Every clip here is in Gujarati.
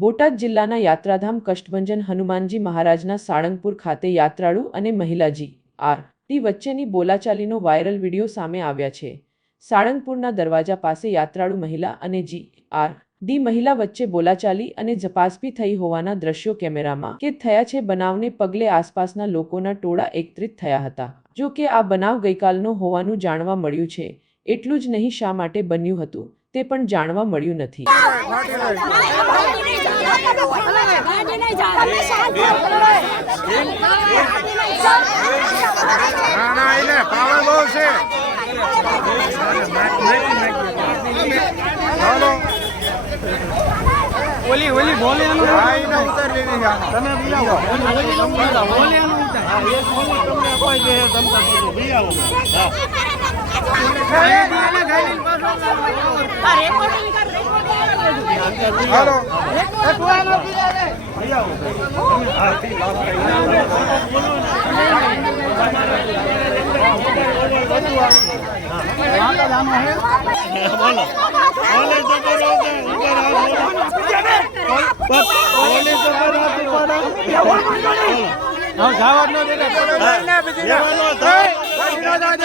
બોટાદ જિલ્લાના યાત્રાધામ કષ્ટભંજન હનુમાનજી મહારાજના સાળંગપુર ખાતે યાત્રાળુ અને મહિલાજી આર ટી વચ્ચેની બોલાચાલીનો વાયરલ વીડિયો સામે આવ્યા છે. સાળંગપુરના દરવાજા પાસે યાત્રાળુ મહિલા અને જી આર ડી મહિલા વચ્ચે બોલાચાલી અને ઝપાઝપી થઈ હોવાના દ્રશ્યો કેમેરામાં કેદ થયા છે બનાવને પગલે આસપાસના લોકોના ટોળા એકત્રિત થયા હતા. જો કે આ બનાવ ગઈકાલનો હોવાનું જાણવા મળ્યું છે. એટલું જ નહીં શા માટે બન્યું હતું તે પણ જાણવા મળ્યું નથી. ના ના હાલો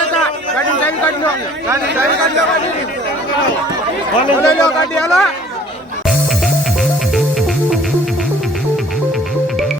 ગાડી. ગાડી ચાવી કાઢ લો. ગાડી ચાવી કાઢ લો બોલાવી લો ગાડી હાલો